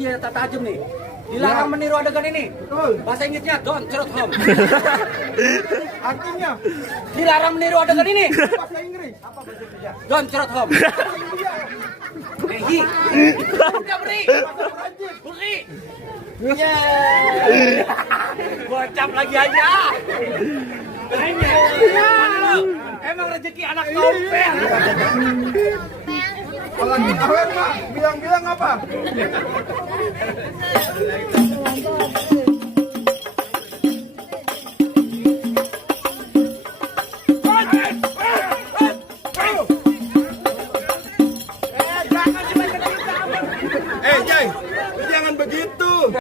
senjata tajam nih. Dilarang meniru adegan ini. Betul. Bahasa Inggrisnya don't throw home. Artinya Dilarang meniru adegan ini. bahasa Inggris. Apa bahasa Inggrisnya? Don't throw home. Beri. Udah beri. Bahasa Perancis. Beri. Yeay. Gocap lagi aja. Emang rezeki anak topeng. Kalau lagi awet mah bilang-bilang apa?